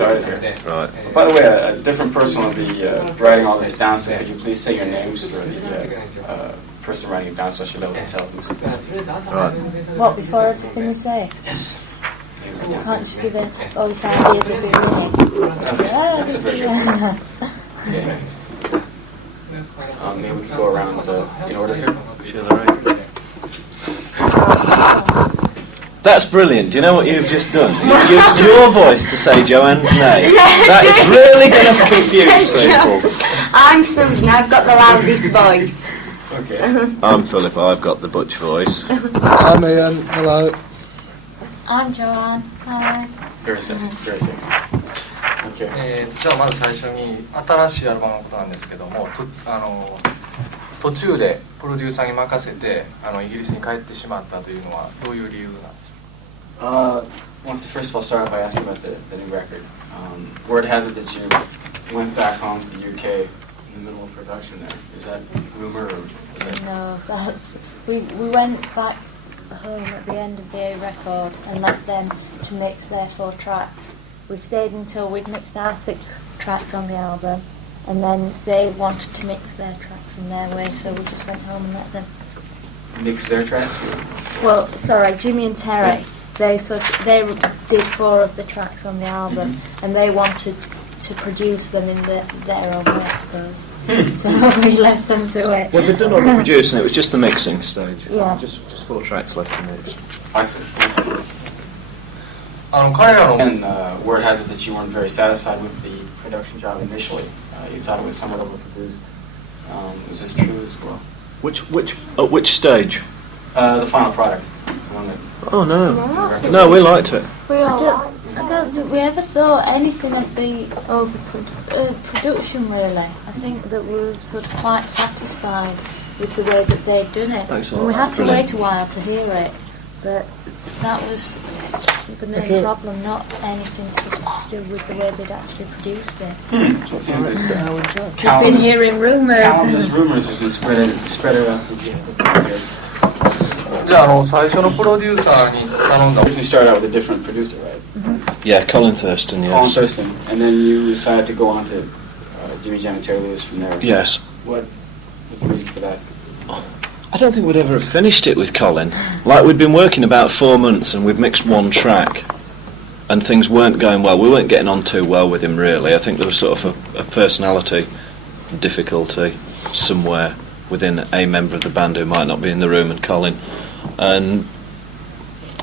started here. Right. By the way, a different person will be writing all this down, so could you please say your names for the person writing it down so she'll be able to tell who's Right. What, before everything you say? Yes. You can't just give a voice idea at the beginning. Maybe we can go around in order here. That's brilliant. Do you know what you've just done? You've used your voice to say Joanne's name. That is really going to confuse people. I'm Susan, I've got the loudest voice. Okay. I'm Philip, I've got the butch voice. I'm Ian, hello. I'm Joanne. Hi. Very six. Okay. じゃあまず最初に新しいアルバムのことなんですけども、途中でプロデューサーに任せてイギリスに帰ってしまったというのはどういう理由なんでしょうか。First of all, start off by asking about the new record. Word has it that you went back home to the UK in the middle of production there. Is that rumor or is that... No, we went back home at the end of the record and left them to mix their 4 tracks. We stayed until we'd mixed our 6 tracks on the album, and then they wanted to mix their tracks in their way, so we just went home and let them Mix their tracks? Well, sorry, Jimmy and Terry, they did 4 of the tracks on the album, and they wanted to produce them in their own way, I suppose. So we left them to it. Well, they've done all the producing, it was just the mixing stage. Yeah. Just 4 tracks left to mix. I see. 彼らの And word has it that you weren't very satisfied with the production job initially. You thought it was somewhat overproduced. Is this true as well? At which stage? The final product. The one that Oh no, we liked it. I don't think we ever thought anything of the production, really. I think that we were sort of quite satisfied with the way that they'd done it. Thanks a lot. And we had to Brilliant. wait a while to hear it, but that was the main problem, not anything to do with the way they'd actually produced it. seems We've been Callum's hearing rumours. rumors have been spread around the じゃあ最初のプロデューサーに頼んだ We started out with a different producer, right? Yeah, Colin Thurston, Colin yes. Thurston. And then you decided to go on to Jimmy Jam and Terry Lewis from there. Yes. What was the reason for that? I don't think we'd ever have finished it with Colin. Like, we'd been working about 4 months and we'd mixed 1 track and things weren't going well. We weren't getting on too well with him, really. I think there was sort of a personality difficulty somewhere within a member of the band who might not be in the room, and Colin. And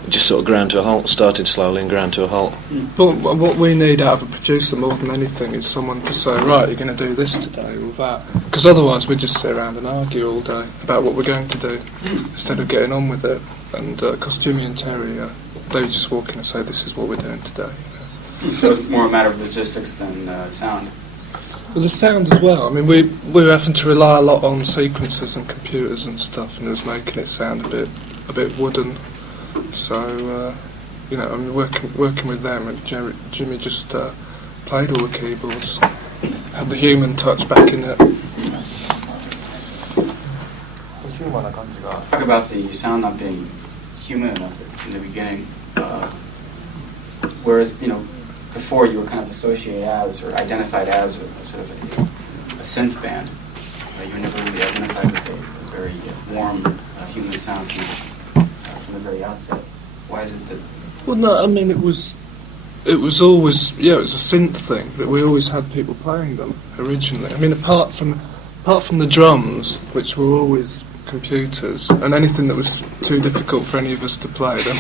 it just sort of ground to a halt, started slowly and ground to a halt. But what we need out of a producer more than anything is someone to say, right, you're going to do this today or that. Because otherwise we just sit around and argue all day about what we're going to do instead of getting on with it. And because Jimmy and Terry, they just walk in and say, this is what we're doing today. So it's more a matter of logistics than sound. Well, the sound as well. I mean, we were having to rely a lot on sequencers and computers and stuff, and it was making it sound a bit wooden. So, I mean, working with them, and Jimmy just played all the keyboards, had the human touch back in it. Talk about the sound not being human enough in the beginning. Whereas, before you were kind of associated as or identified as a sort of a synth band. You were never really identified with a very warm human sound from the very outset. Why is it that... Well, no, I mean, it was always, it was a synth thing, that we always had people playing them originally. I mean, apart from the drums, which were always computers, and anything that was too difficult for any of us to play, then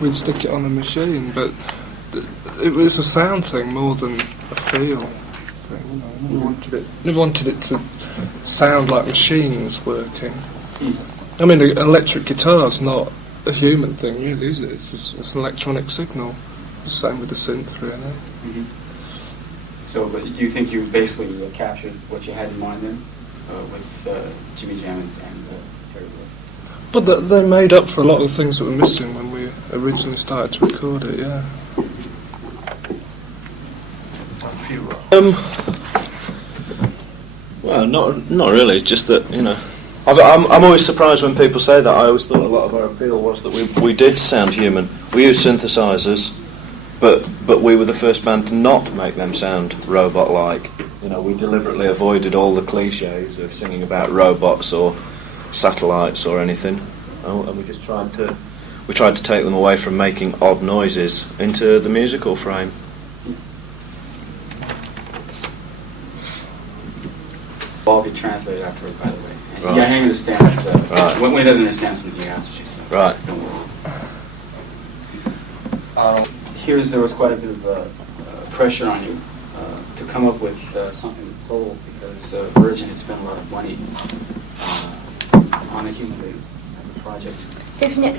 we'd stick it on a machine, but it was a sound thing more than a feel thing. Never wanted it to sound like machines working. I mean, an electric guitar's not a human thing, really, is it? It's an electronic signal. The same with the synth, really. Mm-hmm. So, but you think you basically captured what you had in mind then with Jimmy Jam and Terry Lewis? But they made up for a lot of the things that were missing when we originally started to record it, yeah. Well, not really. Just that, I'm always surprised when people say that. I always thought a lot of our appeal was that we did sound human. We used synthesizers, But we were the first band to not make them sound robot-like. You know, we deliberately avoided all the cliches of singing about robots or satellites or anything, and we just tried to take them away from making odd noises into the musical frame. All get translated afterward, by the way. And Right. yeah, he understands. Right. When he doesn't understand something, he answers you. So Right. don't worry. There was quite a bit of pressure on you to come up with something that's sold, because Virgin had spent a lot of money on the Human League as a project.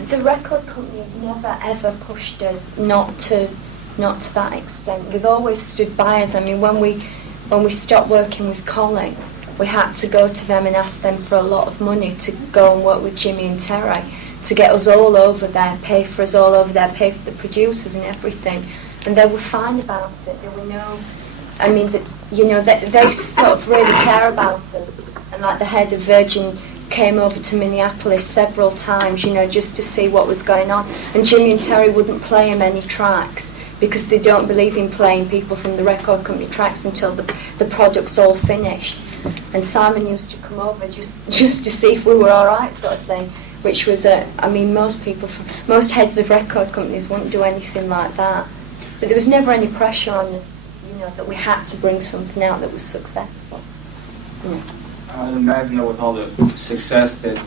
The record company have never ever pushed us not to that extent. They've always stood by us. I mean, when we stopped working with Colin, we had to go to them and ask them for a lot of money to go and work with Jimmy and Terry, to get us all over there, pay for us all over there, pay for the producers and everything. And they were fine about it. There were no, I mean, they sort of really care about us. And like the head of Virgin came over to Minneapolis several times, just to see what was going on. And Jimmy and Terry wouldn't play him any tracks because they don't believe in playing people from the record company tracks until the product's all finished. And Simon used to come over just to see if we were all right, sort of thing. Which was most heads of record companies wouldn't do anything like that. But there was never any pressure on us, that we had to bring something out that was successful. I'd imagine that with all the success that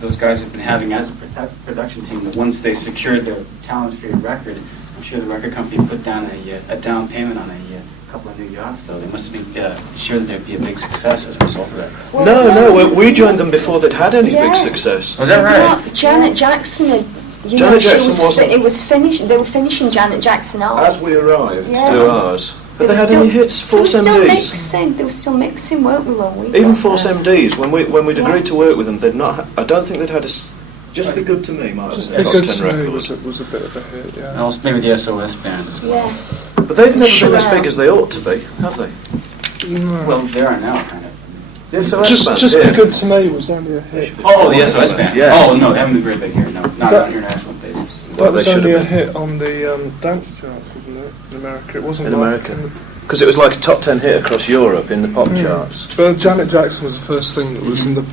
those guys have been having as a production team, that once they secured their talent for your record, I'm sure the record company put down a down payment on a couple of new yachts, though. They must have been sure that there'd be a big success as a result of that. No, we joined them before they'd had any big success. Was that right? No, Janet Jackson had, Janet Jackson wasn't. it was finished. They were finishing Janet Jackson off. As we arrived Yeah. to do ours. But they were had still- any hits? Force They were still MDs? mixing. They were still mixing, weren't we, when we Even got Force there? MDs, when we'd Yeah. agreed to work with them, they'd not. I don't think they'd had Just Be Good to Me might have Just been Be a top Good 10 to Me record. was a bit of a hit, yeah. And also maybe the SOS band as well. Yeah. But they've never been as Sure. big as they ought to be, have they? No. Well, they are now, kind of. The SOS band, Just yeah. Be Good to Me was only a hit. Oh, the SOS band. Yeah. Oh, no, they haven't been very big here, no. Not That- on an international basis. Well, That was they should only a have been. hit on the dance charts, wasn't it? In America. It wasn't In like- America. Because it was like a top 10 hit across Europe in the pop charts. But Janet Jackson was the first thing that was in the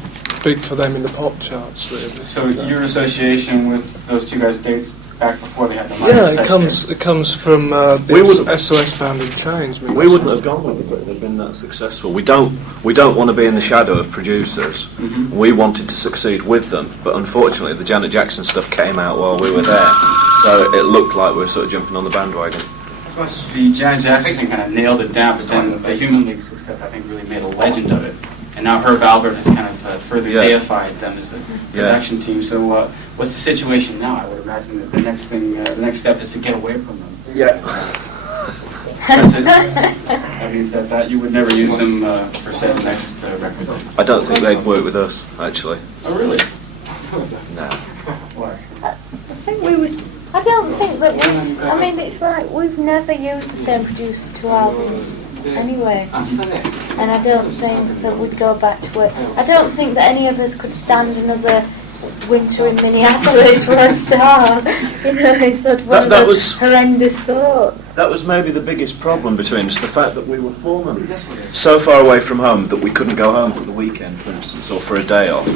big for them in the pop charts, really. So your association with those two guys dates back before they had the money. Yeah, it comes from the We wouldn't- SOS band in Chains. I mean, We that's wouldn't have gone with it if they'd been that successful. We don't want to be in the shadow of producers. Mhm. We wanted to succeed with them, but unfortunately the Janet Jackson stuff came out while we were there, so it looked like we were sort of jumping on the bandwagon. The Janet Jackson thing kind of nailed it down, but then the Human League success, I think, really made a legend of it. And now Herb Albert has kind of further Yeah. deified them as a Yeah. production team. So what's the situation now? I would imagine that the next step is to get away from them. Yeah. That's it. I mean, that you would never use them for, say, the next record. I don't think they'd work with us, actually. Oh, really? No. Why? I don't think that I mean, it's like we've never used the same producer for 2 albums anyway. And I don't think that we'd go back to it. I don't think that any of us could stand another winter in Minneapolis for a start. It's sort of one of That those was- horrendous thoughts. That was maybe the biggest problem between us, the fact that we were 4 months so far away from home that we couldn't go home for the weekend, for instance, or for a day off.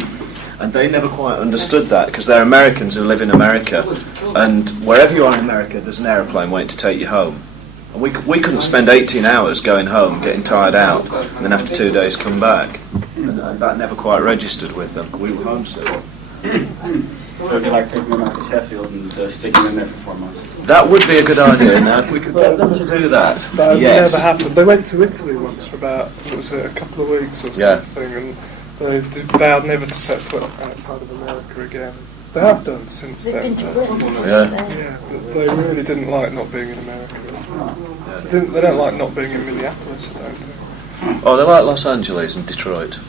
And they never quite understood that, because they're Americans who live in America, and wherever you are in America, there's an aeroplane waiting to take you home. And we couldn't spend 18 hours going home, getting tired out, and then after 2 days come back. And that never quite registered with them. We were homesick. So it'd be like taking them out to Sheffield and sticking them there for 4 months. That would be a good idea. Now, if we could get them to do that, That yes. never happened. They went to Italy once for about, what was it, a couple of weeks or Yeah. something, and they vowed never to set foot outside of America again. They have done since They've then. been to Britain, Yeah. haven't they? Yeah, but they really didn't like not being in America. They don't like not being in Minneapolis, I don't think. Oh, they like Los Angeles and Detroit.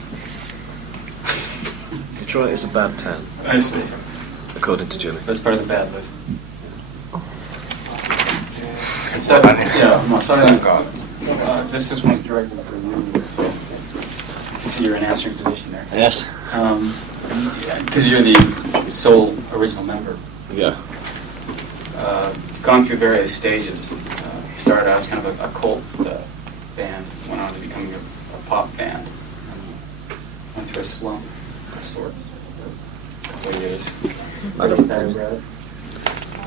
Detroit is a bad town, I see. according to Jimmy. That's part of the bad list. So, yeah, no, sorry. This is one directed for you, so you can see you're in an answering position there. Yes. Because you're the sole original member. Yeah. gone through various stages. Started out as kind of a cult band, went on to becoming a pop band. Went through a slump of sorts for a couple of years.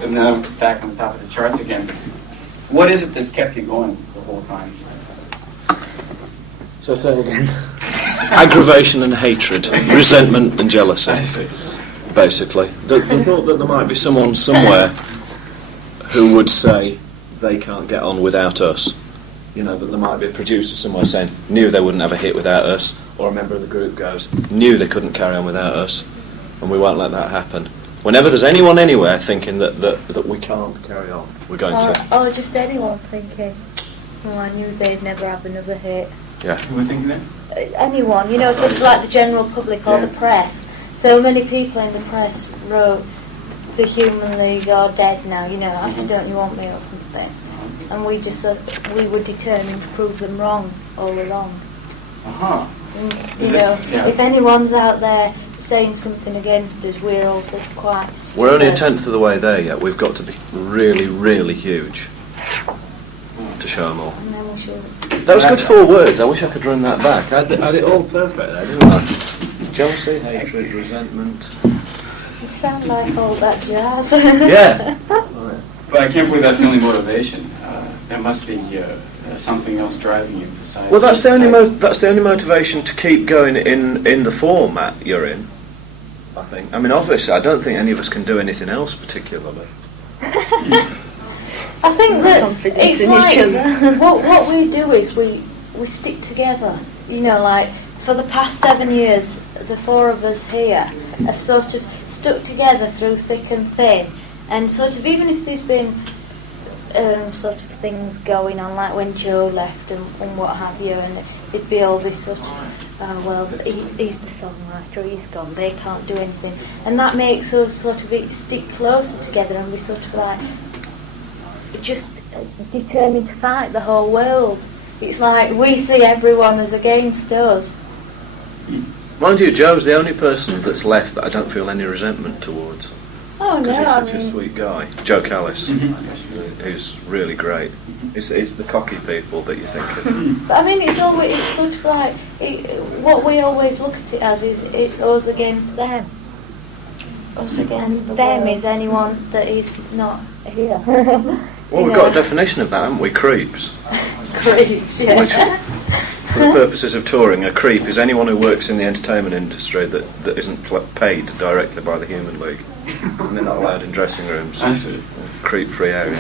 And now I'm back on the top of the charts again. What is it that's kept you going the whole time? So say it again. Aggravation and hatred, resentment and jealousy. I see. Basically, the thought that there might be someone somewhere who would say they can't get on without us. You know, that there might be a producer somewhere saying, knew they wouldn't have a hit without us, or a member of the group goes, knew they couldn't carry on without us, and we won't let that happen. Whenever there's anyone anywhere thinking that we can't carry on, we're going to. Or just anyone thinking, oh, I knew they'd never have another hit. Yeah. Who were thinking that? Anyone, you know, sort of like the general public or the press. So many people in the press wrote, the Human League are dead now, you know, after Don't You Want Me or something. And we just we were determined to prove them wrong all along. And, you know, if anyone's out there saying something against us, we're all sort of quite... We're only a tenth of the way there yet. We've got to be really, really huge to show them all. And then we should... That was good 4 words. I wish I could run that back. I had it all perfect there, didn't I? Jealousy, hatred, resentment. You sound like all that jazz. Yeah. But I can't believe that's the only motivation. There must be something else driving you besides... Well, that's the only motivation to keep going in the format you're in, I think. I mean, obviously, I don't think any of us can do anything else particularly. I think that Confidence it's in like each other. what we do is we stick together. You know, like for the past 7 years, the 4 of us here have sort of stuck together through thick and thin, and sort of even if there's been sort of things going on, like when Joe left and what have you, and it'd be all this sort of, well, he's the songwriter, he's gone, they can't do anything, and that makes us sort of stick closer together, and we sort of like just determined to fight the whole world. It's like we see everyone as against us. Mind you, Joe's the only person that's left that I don't feel any resentment towards. Oh no, Because he's I such a mean, sweet guy. Joe Callis, who's really great. It's the cocky people that you think of. but I mean, it's sort of like what we always look at it as is it's us against them. Us against them is anyone that is not here. Well, we've got a definition of that, haven't we? Creeps. Creeps, yeah. Which, for the purposes of touring, a creep is anyone who works in the entertainment industry that isn't paid directly by the Human League. And they're not allowed in dressing rooms. I see. Creep-free area.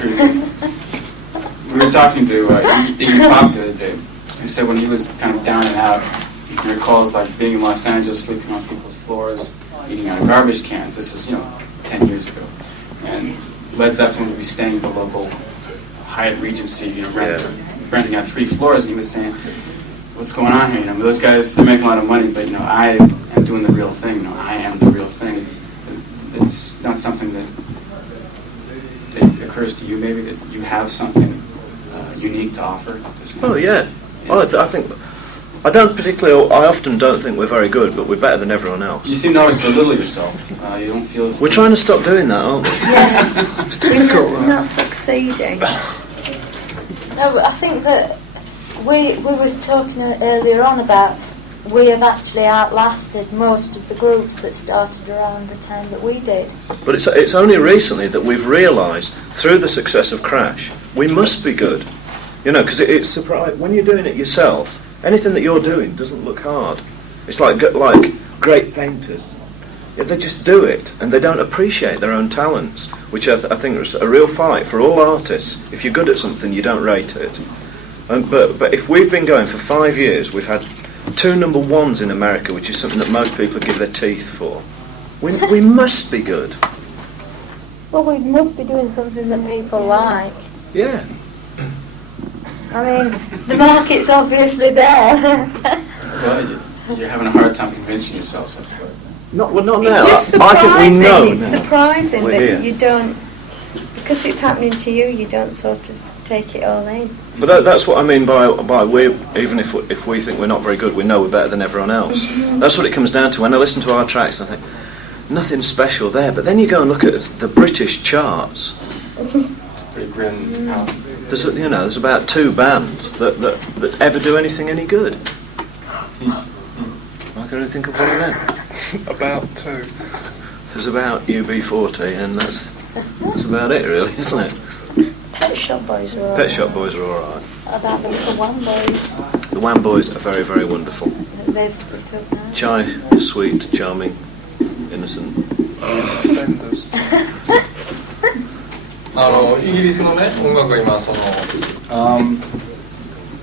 We were talking to Iggy Pop the other day, who said when he was kind of down and out, he recalls like being in Los Angeles, sleeping on people's floors, eating out of garbage cans. This is, 10 years ago. And Led Zeppelin would be staying at the local Hyatt Regency, renting out 3 floors, and he was saying, what's going on here? Those guys, they're making a lot of money, but, I am doing the real thing. I am the real thing. It's not something that occurs to you, maybe, that you have something unique to offer. Oh, yeah. I often don't think we're very good, but we're better than everyone else. You seem to always belittle yourself. You don't feel... We're trying to stop doing that, aren't we? Yeah. It's difficult, We're not succeeding. No, but I think that we was talking earlier on about we have actually outlasted most of the groups that started around the time that we did. But it's only recently that we've realised, through the success of Crash, we must be good. Because it's surprising. When you're doing it yourself, anything that you're doing doesn't look hard. It's like great painters. Yeah, they just do it, and they don't appreciate their own talents, which I think is a real fight for all artists. If you're good at something, you don't rate it. But if we've been going for 5 years, we've had 2 number 1s in America, which is something that most people give their teeth for. We must be good. Well, we must be doing something that people like. Yeah. I mean, the market's obviously there. Well, you're having a hard time convincing yourselves, I suppose. Not now. It's just I think we surprising. know It's now. surprising We're that here. you don't, because it's happening to you, you don't sort of take it all in. But that's what I mean by we. Even if we think we're not very good, we know we're better than everyone else. That's what it comes down to. When I listen to our tracks, I think nothing special there. But then you go and look at the British charts, Pretty grim house. There's about 2 bands that ever do anything any good. I can only think of one of them. About 2. There's about UB40, and that's about it, really, isn't it? Pet Shop Boys are all Pet Shop Boys are all right. About the little One Boys. The Wham Boys are very, very wonderful. They've split up now. Shy, sweet, charming, innocent. Defenders. イギリスのね音楽が今その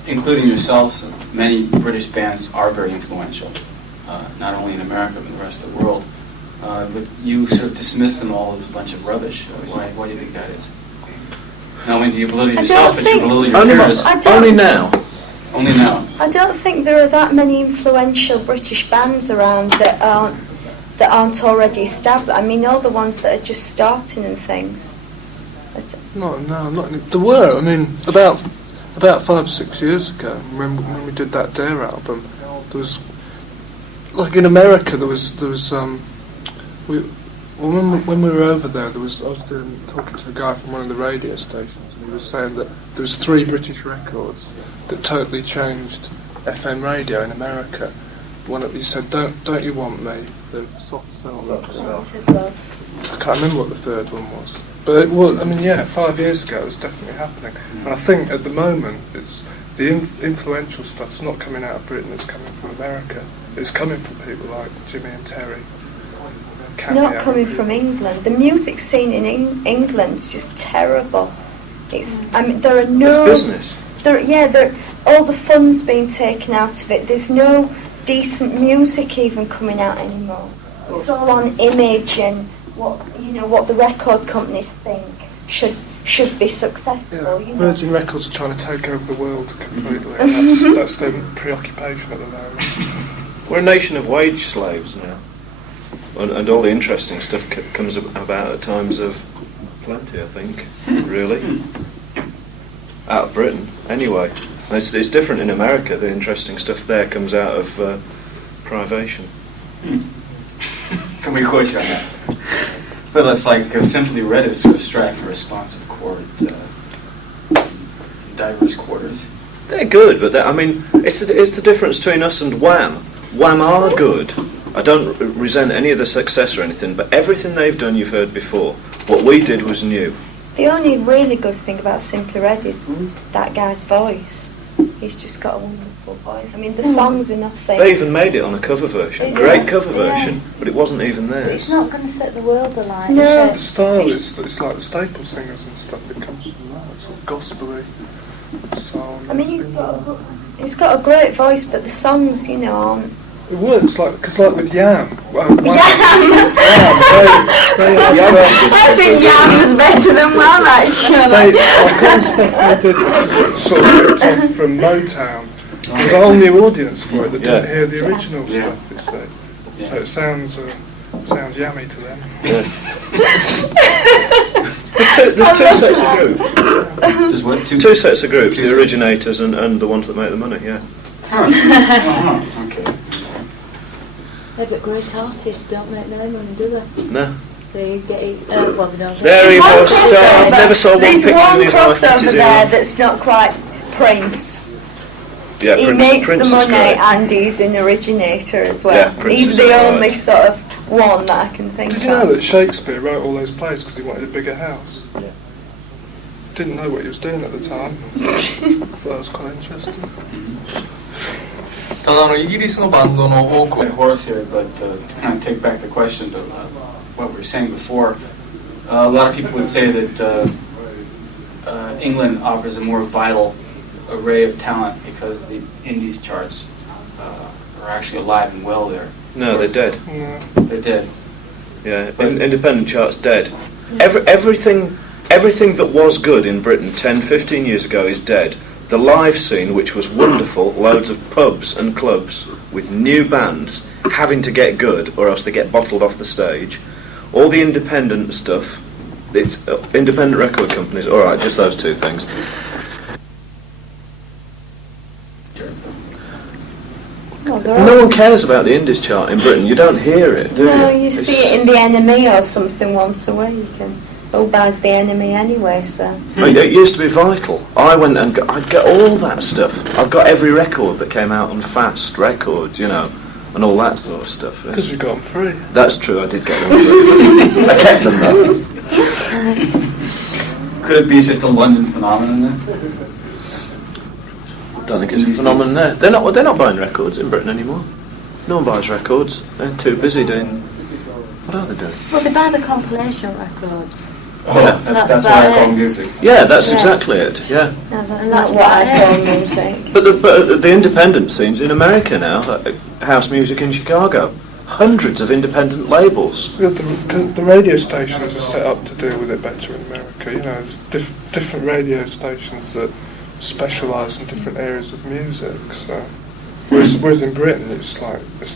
Including yourselves, many British bands are very influential, not only in America but in the rest of the world. But you sort of dismiss them all as a bunch of rubbish. Why do you think that is? Not only do you belittle yourselves, but you belittle your peers. Only now. Only now. I don't think there are that many influential British bands around that aren't already established. I mean, all the ones that are just starting and things. No, not any, there were. I mean, about 5 or 6 years ago, when we did that Dare album, there was, like in America, when we were over there, I was talking to a guy from one of the radio stations, and he was saying that there was 3 British records that totally changed FM radio in America. He said, "Don't You Want Me?" The Soft Cell. I can't remember what the third one was. But it was, 5 years ago it was definitely happening. And I think at the moment it's the influential stuff's not coming out of Britain, it's coming from America. It's coming from people like Jimmy and Terry. It's not coming from England. The music scene in England's just terrible. There are no... It's business. All the fun's being taken out of it. There's no decent music even coming out anymore. It's all on image and what the record companies think should be successful. Yeah. Virgin Records are trying to take over the world completely. And that's their preoccupation at the moment. We're a nation of wage slaves now, and all the interesting stuff comes about at times of plenty, I think, really. Out of Britain, anyway. It's different in America. The interesting stuff there comes out of privation. Can we quote you on that? But it's like simply read as sort of striking a responsive chord, diverse quarters. They're good, but it's the difference between us and Wham. Wham are good. I don't resent any of the success or anything, but everything they've done you've heard before. What we did was new. The only really good thing about Simply Red is that guy's voice. He's just got a wonderful voice. I mean, the song's enough. They even made it on a cover version. Great cover version, but it wasn't even But theirs. it's not going to set the world alight. No. The style it's like the staple singers and stuff. It comes from that sort of gospelly sound. I mean, he's got a great voice, but the songs, aren't. It works because with Yam. I think Yam was better than Wham, actually. All stuff they did was sort of ripped off from Motown. There's a whole new audience for it that didn't hear the original stuff. So it sounds yummy to them. There's 2 sets of groups. Just what? 2 sets of groups, the originators and the ones that make the money, yeah. Okay. Yeah, but great artists don't make their money, do they? No. They get it. They don't. There he was. I never saw one There's picture one in his life. crossover there that's not quite Prince. Yeah, He makes the money and he's an originator as well. Yeah, Prince He's is the alright. only sort of one that I can think Did of. you know that Shakespeare wrote all those plays because he wanted a bigger house? Yeah. Didn't know what he was doing at the time. Thought that was quite interesting. ただイギリスのバンドの多く Quite hoarse here, but to kind of take back the question to what we were saying before, a lot of people would say that England offers a more vital array of talent because the Indies charts are actually alive and well there. No, they're dead. No. They're dead. Yeah, independent charts dead. Everything that was good in Britain 10, 15 years ago is dead. The live scene, which was wonderful, loads of pubs and clubs with new bands having to get good or else they get bottled off the stage. All the independent stuff, it's independent record companies, alright, just those 2 things. No one cares about the Indies chart in Britain. You don't hear it, do you? No, you see it in the NME or something once a week. And who buys the enemy anyway, so. It used to be vital. I went and I'd get all that stuff. I've got every record that came out on Fast Records, you know, and all that sort of stuff. Because you got them free. That's true, I did get them free. I kept them though. Could it be just a London phenomenon then? I don't think it's a phenomenon there. They're not buying records in Britain anymore. No one buys records. They're too busy doing... What are they doing? Well, they buy the compilation records. Oh, Yeah. that's what I call music. Yeah, that's Yeah. exactly it, yeah. No, that's And not that's what I about call music. But the independent scenes in America now, house music in Chicago, hundreds of independent labels. Yeah, the radio stations are set up to deal with it better in America. You know, there's different radio stations that specialise in different areas of music. So, whereas in Britain, it's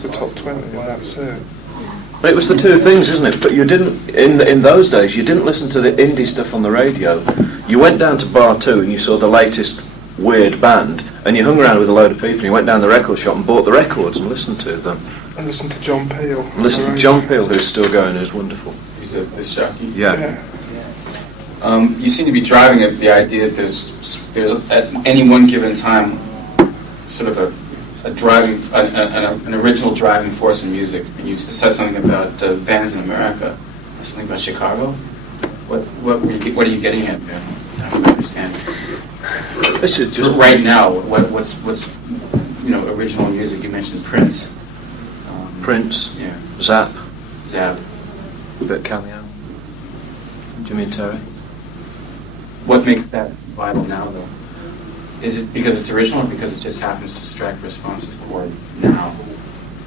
the top 20 and that's it. But it was the two things, isn't it? But you didn't, in those days, you didn't listen to the indie stuff on the radio. You went down to Bar 2 and you saw the latest weird band, and you hung around with a load of people, and you went down the record shop and bought the records and listened to them. And listen to John Peel. And listen to John Peel, who's still going, who's wonderful. He's a disc jockey. Yeah. You seem to be driving at the idea that there's at any one given time sort of an original driving force in music. And you said something about bands in America, something about Chicago. What are you getting at there? I don't understand. This should just Right now, what's original music? You mentioned Prince. Prince, Yeah. Zap, Zab. a bit cameo. Jimmy and Terry. What makes that vital now, though? Is it because it's original, or because it just happens to strike responsive chord now?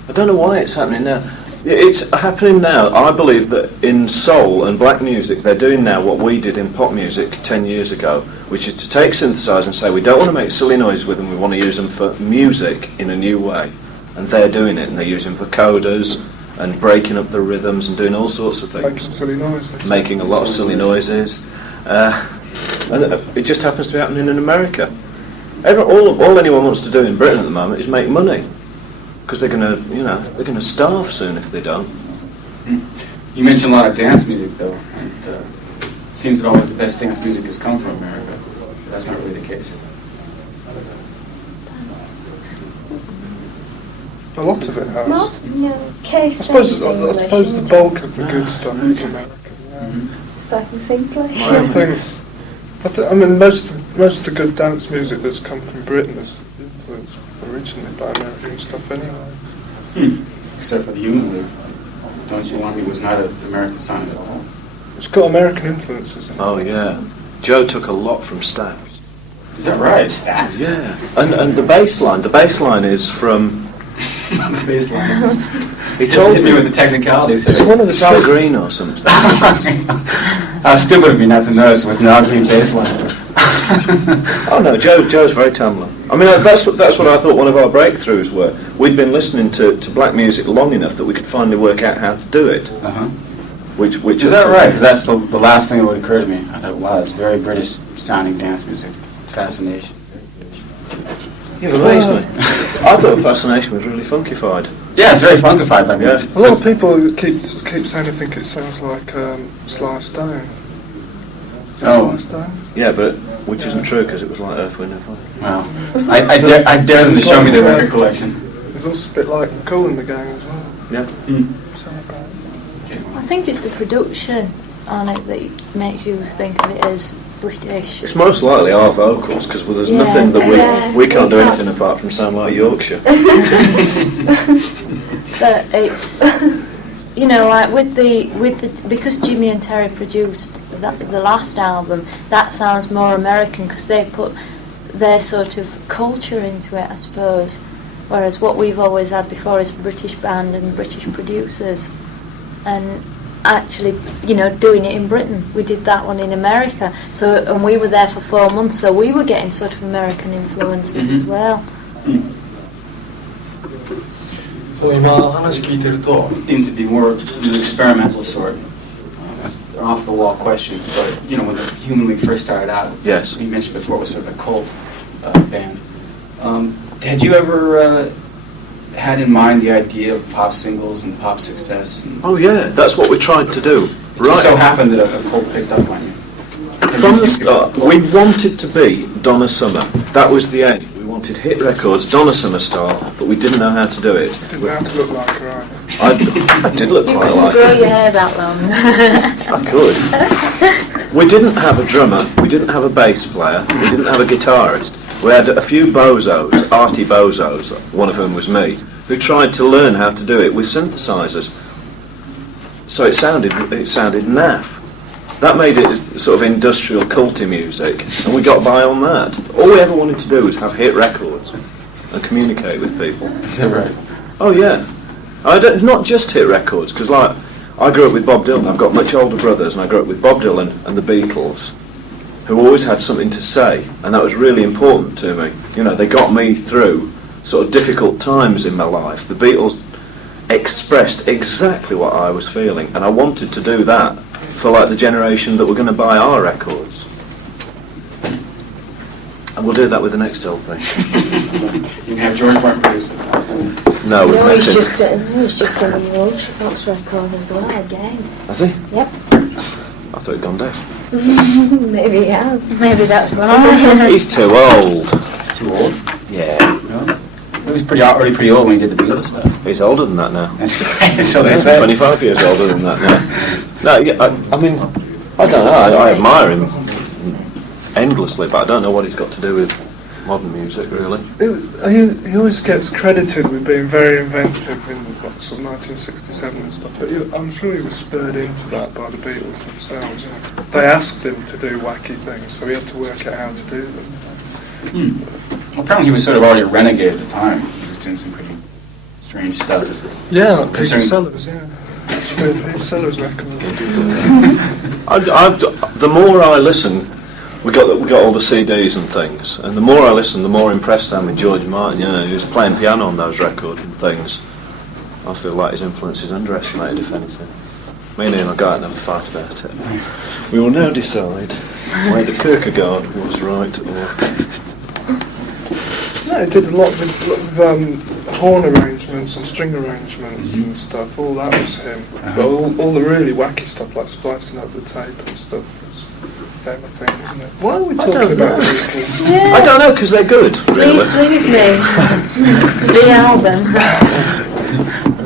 I don't know why it's happening now. It's happening now. I believe that in soul and black music, they're doing now what we did in pop music 10 years ago, which is to take synthesizers and say, we don't want to make silly noises with them, we want to use them for music in a new way. And they're doing it, and they're using vocoders and breaking up the rhythms and doing all sorts of things. Making silly noises. Making a lot of silly noises. And it just happens to be happening in America. All anyone wants to do in Britain at the moment is make money, because they're going to starve soon if they don't. You mentioned a lot of dance music, though, and it seems that always the best dance music has come from America. But that's not really the case. A lot of it has. Case I suppose the bulk of the good stuff is American. I mean, most of the good dance music that's come from Britain is influenced originally by American stuff anyway. Except for the Human League. Don't You Want Me was not an American song at all. It's got American influences in it. Oh yeah, Joe took a lot from Stax. Is that right? Stats? Yeah, and the bass line is from. The bass line. He told Hit me with the technicalities. it's one of the Al Green or something. How stupid of me not to notice with an Al Green bass line. Oh no, Joe's very Tamla. I mean, that's what I thought one of our breakthroughs were. We'd been listening to black music long enough that we could finally work out how to do it. Uh-huh. Which Is that right? Because that's the last thing that would occur to me. I thought, wow, that's very British sounding dance music. Fascination. You've amazed me. I thought Fascination was really funkified. Yeah, it's very funkified by me. Yeah. A lot of people keep saying they think it sounds like Sly Stone. Oh. Sly Stone? Yeah, but which isn't true because it was like Earth, Wind and Fire. Wow. I dare them to show me their record collection. It's also a bit like Cool in the Gang as well. Yeah. Sound like I think it's the production on it that makes you think of it as British. It's most likely our vocals because there's Yeah. nothing that Yeah. we can't do anything apart from sound like Yorkshire. But it's, you know, like with the because Jimmy and Terry produced the last album, that sounds more American because they put their sort of culture into it, I suppose. Whereas what we've always had before is a British band and British producers, and actually, you know, doing it in Britain. We did that one in America, and we were there for 4 months, so we were getting sort of American influences as well. そう今話聞いてると Seemed to be more an experimental sort. An off-the-wall question, but you know, when the Human League first started out, Yes. you mentioned before, it was sort of a cult band. Had you ever had in mind the idea of pop singles and pop success? And Oh yeah, that's what we tried to do. just so happened that a cult picked up on you. From the start, we wanted to be Donna Summer. That was the aim. We wanted hit records, Donna Summer style, but we didn't know how to do it. Didn't have to look like her. I did look You quite couldn't like grow her. your hair that long. I could. We didn't have a drummer, we didn't have a bass player, we didn't have a guitarist. We had a few bozos, arty bozos, one of whom was me, who tried to learn how to do it with synthesizers. So it sounded naff. That made it sort of industrial culty music, and we got by on that. All we ever wanted to do was have hit records and communicate with people. Is that right? Oh yeah, not just hit records, because like I grew up with Bob Dylan. I've got much older brothers, and I grew up with Bob Dylan and the Beatles, who always had something to say, and that was really important to me. You know, they got me through sort of difficult times in my life. The Beatles expressed exactly what I was feeling, and I wanted to do that for like the generation that were going to buy our records. And we'll do that with the next LP. You can have George Martin produce it. No, we've met him. he's just done a Ultravox record as well again. Has he? Yep. I thought he'd gone deaf. Maybe he has. Maybe that's why. He's too old. Too old? Yeah. No? He was already pretty old when he did the Beatles stuff. He's older than that now. So they say. 25 years older than that now. No, yeah, I mean, I don't know. I admire him endlessly, but I don't know what he's got to do with modern music, really. He always gets credited with being very inventive in sort of 1967 and stuff, but I'm sure he was spurred into that by the Beatles themselves. You know. They asked him to do wacky things, so he had to work out how to do them. Well, apparently he was sort of already a renegade at the time. He was doing some pretty strange stuff. Yeah, like Peter Concerning- Sellers, yeah. Peter Sellers record. The more I listen, we got all the CDs and things, and the more I listen, the more impressed I am with George Martin. You know, he was playing piano on those records and things. I feel like his influence is underestimated, if anything. Me and Ian will go out and have a fight about it. We will now decide whether Kierkegaard was right or... No, he did a lot of horn arrangements and string arrangements and stuff. All that was him. But all the really wacky stuff, like splicing up the tape and stuff, was them, I think, isn't it? Why are we talking about Beatles? Yeah. I don't know, because they're good. Please me. The album.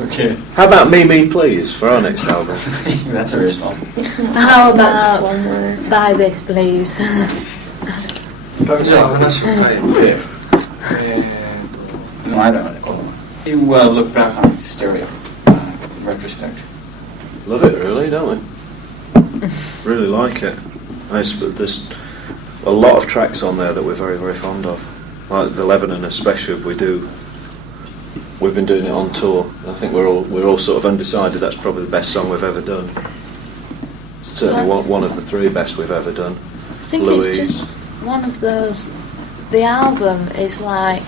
Okay. How about Me, Me, Please for our next album? That's original. How This about one word. buy this, please? じゃあ話を変えて、No, I don't know. You look back on Stereo in retrospect. Love it, really, don't we? Really like it. There's a lot of tracks on there that we're very, very fond of. Like the Lebanon especially, we've been doing it on tour. I think we're all sort of undecided. That's probably the best song we've ever done. Certainly one of the three best we've ever done. I think Louise. it's just one of those. The album is like,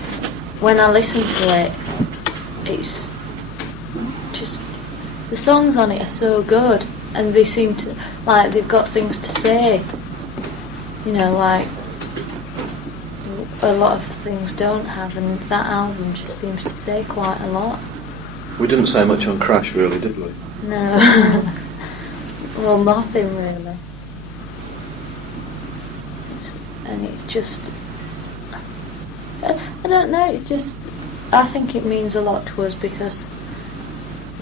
when I listen to it, it's just, the songs on it are so good, and they seem to, like, they've got things to say. You know, like, a lot of things don't have, and that album just seems to say quite a lot. We didn't say much on Crash, really, did we? No. Well, nothing really. And it's just, I don't know, I think it means a lot to us because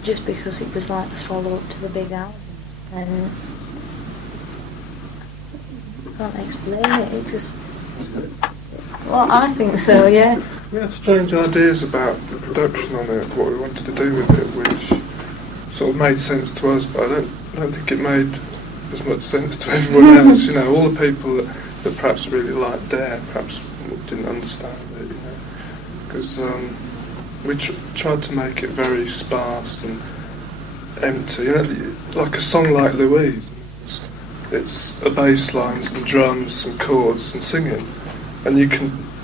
it was like the follow-up to the big album, and I can't explain it just, well, I think so, yeah. We had strange ideas about the production on it, what we wanted to do with it, which sort of made sense to us, but I don't think it made as much sense to everyone else. You know, all the people that perhaps really liked Dare perhaps didn't understand it, you know, because we tried to make it very sparse and empty. You know, like a song like Louise, it's a bass line, some drums, some chords, and singing, and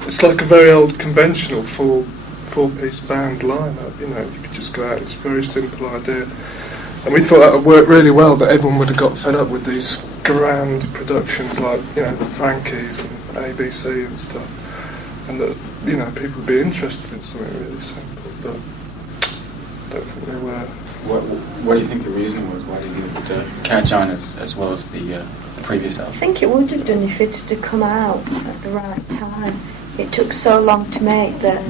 it's like a very old conventional four-piece band lineup. You know, you could just go out. It's a very simple idea, and we thought that would work really well. That everyone would have got fed up with these grand productions like, you know, the Frankies and ABC and stuff, and that, you know, people would be interested in something really simple. But don't think they were. What do you think the reason was? Why didn't it catch on as well as the previous I album? think it would have done if it had come out at the right time. It took so long to make that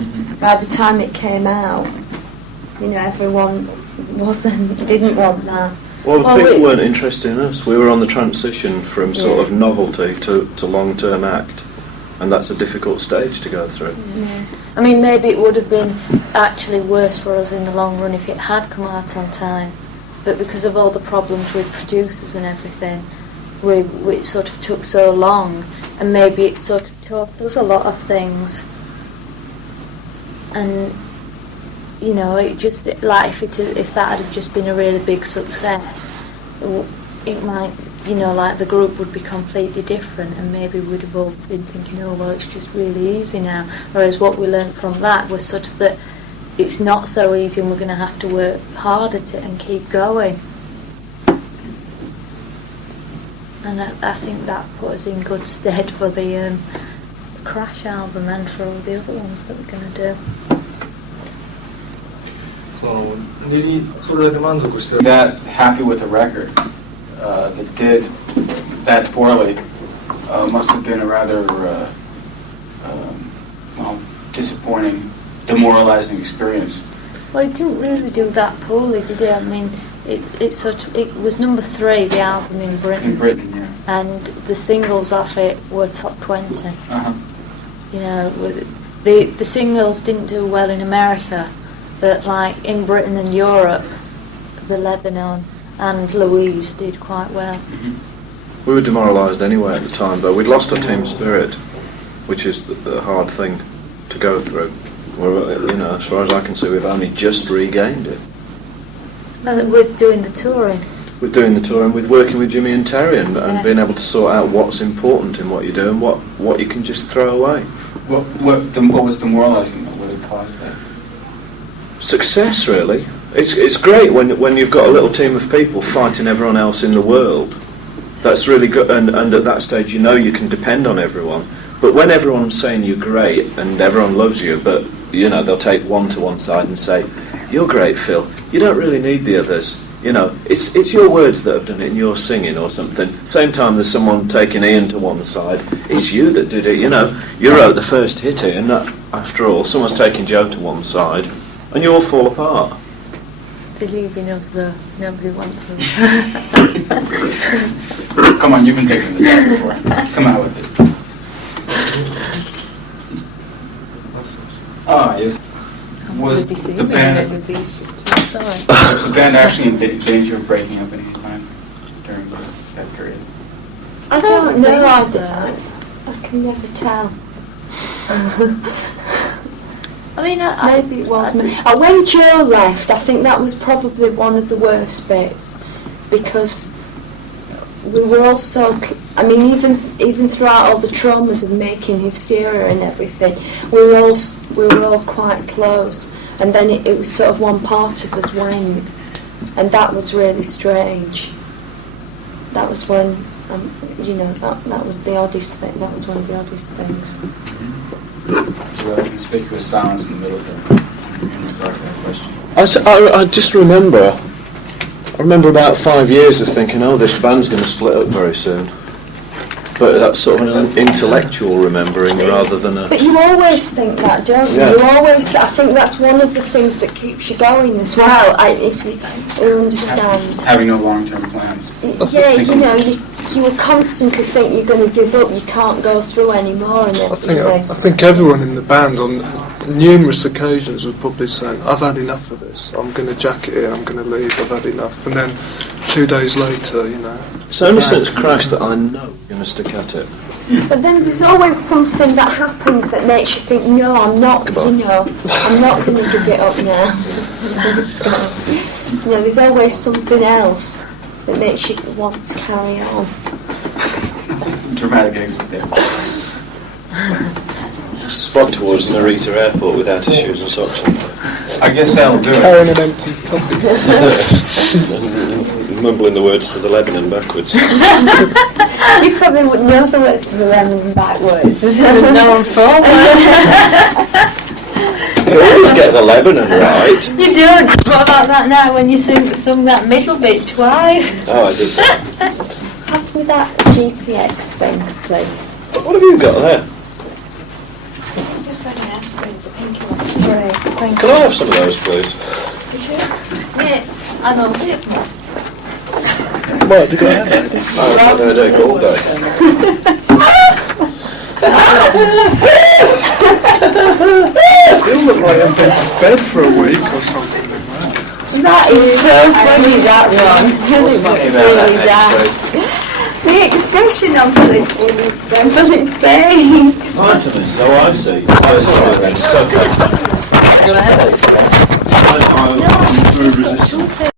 by the time it came out, everyone didn't want that. Well, people weren't interested in us. We were on the transition from sort of novelty to long-term act, and that's a difficult stage to go through. Yeah. I mean, maybe it would have been actually worse for us in the long run if it had come out on time, but because of all the problems with producers and everything, it sort of took so long, and maybe it sort of taught us a lot of things. And it just, like, if that had just been a really big success, it might, like, the group would be completely different, and maybe we'd have all been thinking, oh well, it's just really easy now. Whereas what we learnt from that was sort of that it's not so easy, and we're going to have to work hard at it and keep going. And I think that put us in good stead for the Crash album and for all the other ones that we're going to do. That happy with a record that did that poorly must have been a rather disappointing, demoralizing experience. Well, it didn't really do that poorly, did it? I mean, it was number 3, the album in Britain. In Britain, yeah. And the singles off it were top 20. Uh-huh. The singles didn't do well in America, but like in Britain and Europe, the Lebanon and Louise did quite well. Mm-hmm. We were demoralised anyway at the time, though. We'd lost our team spirit, which is the hard thing to go through. As far as I can see, we've only just regained it. With doing the touring. With doing the tour and with working with Jimmy and Terry and being able to sort out what's important in what you do and what you can just throw away. What was demoralising? What had caused that? Success, really. It's great when you've got a little team of people fighting everyone else in the world. That's really good, and at that stage you can depend on everyone. But when everyone's saying you're great and everyone loves you, but they'll take one to one side and say, "You're great, Phil. You don't really need the others." It's your words that have done it and your singing or something. Same time there's someone taking Ian to one side, it's you that did it, You wrote the first hit, Ian. After all, someone's taking Joe to one side and you all fall apart. Believe in us, though. Nobody wants us. Come on, you've been taking the side before. Come out with it. Yes. Was the band was the band actually in danger of breaking up at any time during that period? I don't know. I can never tell. I mean, maybe it was. When Joe left, I think that was probably one of the worst bits, because we were all so. I mean, even throughout all the traumas of making Hysteria and everything, we were all quite close. And then it was sort of one part of us went, and that was really strange. That was when, that was the oddest thing. That was one of the oddest things. So a conspicuous silence in the middle of that question. I just remember. I remember about 5 years of thinking, oh, this band's going to split up very soon. But that's sort of an intellectual remembering rather than a... But you always think that, don't you? Yeah. I think that's one of the things that keeps you going as well, if you understand. Having no long-term plans. Yeah, you will constantly think you're going to give up, you can't go through anymore and everything. I think everyone in the band on numerous occasions was probably saying, I've had enough of this, I'm going to jack it in, I'm going to leave, I've had enough. And then 2 days later, It's only since Crash that I know you're going to stick at it. But then there's always something that happens that makes you think, no, I'm not, I'm not going to give it up now. There's always something else that makes you want to carry on. Dramatic exit there. Spot towards Narita Airport without his shoes and socks on. I guess that'll do it. Carrying an empty coffee. Mumbling the words to the Lebanon backwards. You probably wouldn't know the words to the Lebanon backwards. No one forward. I always get get the Lebanon right. You don't. What about that now when you sung that middle bit twice? Oh, I did. Pass me that GTX thing, please. What have you got there? It's just like an aspirin, it's a pinky one. Great, thank Can I have some of those, please? Yeah, I know. What, did you have it? Oh, I've had a headache all day. You look like I've been to bed for a week or something like that. That is so funny, that one. Really, really that. The expression on Billy's face. Vitamins, oh I see. I see. It's okay. You got a headache? I'm very resistant.